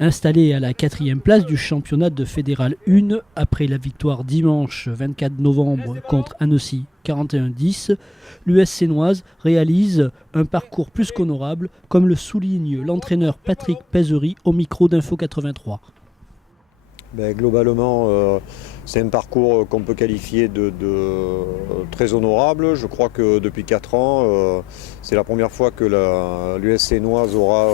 Installé à la 4e place du championnat de Fédéral 1, après la victoire dimanche 24 novembre contre Annecy 41-10, l'US Sénoise réalise un parcours plus qu'honorable, comme le souligne l'entraîneur Patrick Pézery au micro d'Info 83. Globalement, c'est un parcours qu'on peut qualifier de très honorable. Je crois que depuis 4 ans, c'est la première fois que l'US Sénoise aura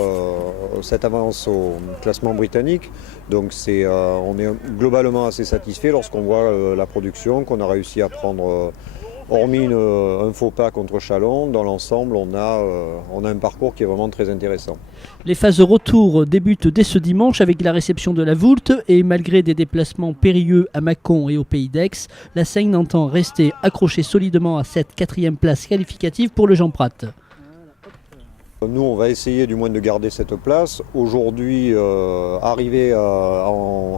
cette avance au classement britannique. Donc on est globalement assez satisfait lorsqu'on voit la production qu'on a réussi à prendre. Hormis un faux pas contre Chalon, dans l'ensemble, on a un parcours qui est vraiment très intéressant. Les phases de retour débutent dès ce dimanche avec la réception de la Voulte et malgré des déplacements périlleux à Mâcon et au Pays d'Aix, la Seigne entend rester accrochée solidement à cette 4e place qualificative pour le Jean Prat. Nous, on va essayer du moins de garder cette place. Aujourd'hui, arriver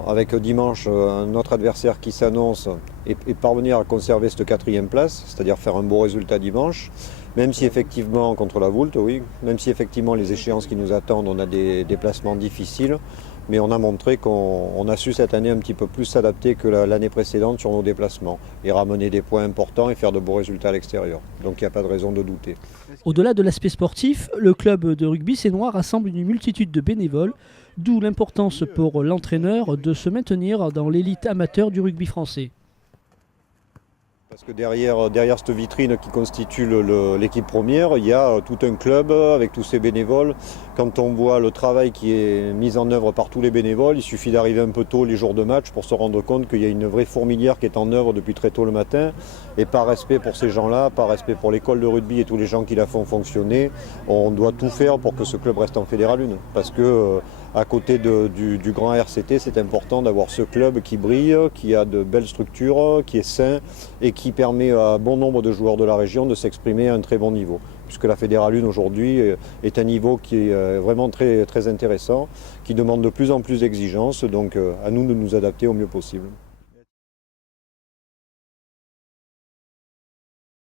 avec dimanche notre adversaire qui s'annonce et parvenir à conserver cette 4e place, c'est-à-dire faire un beau résultat dimanche, même si effectivement, contre la Voulte, oui, même si effectivement les échéances qui nous attendent, on a des déplacements difficiles, mais on a montré qu'on a su cette année un petit peu plus s'adapter que l'année précédente sur nos déplacements et ramener des points importants et faire de beaux résultats à l'extérieur. Donc il n'y a pas de raison de douter. Au-delà de l'aspect sportif, le club de rugby sénois rassemble une multitude de bénévoles, d'où l'importance pour l'entraîneur de se maintenir dans l'élite amateur du rugby français. Parce que derrière cette vitrine qui constitue l'équipe première, il y a tout un club avec tous ces bénévoles. Quand on voit le travail qui est mis en œuvre par tous les bénévoles, il suffit d'arriver un peu tôt les jours de match pour se rendre compte qu'il y a une vraie fourmilière qui est en œuvre depuis très tôt le matin. Et par respect pour ces gens-là, par respect pour l'école de rugby et tous les gens qui la font fonctionner, on doit tout faire pour que ce club reste en Fédéral 1. Parce que à côté du grand RCT, c'est important d'avoir ce club qui brille, qui a de belles structures, qui est sain et qui permet à bon nombre de joueurs de la région de s'exprimer à un très bon niveau. Puisque la Fédéral 1 aujourd'hui est un niveau qui est vraiment très, très intéressant, qui demande de plus en plus d'exigences, donc à nous de nous adapter au mieux possible.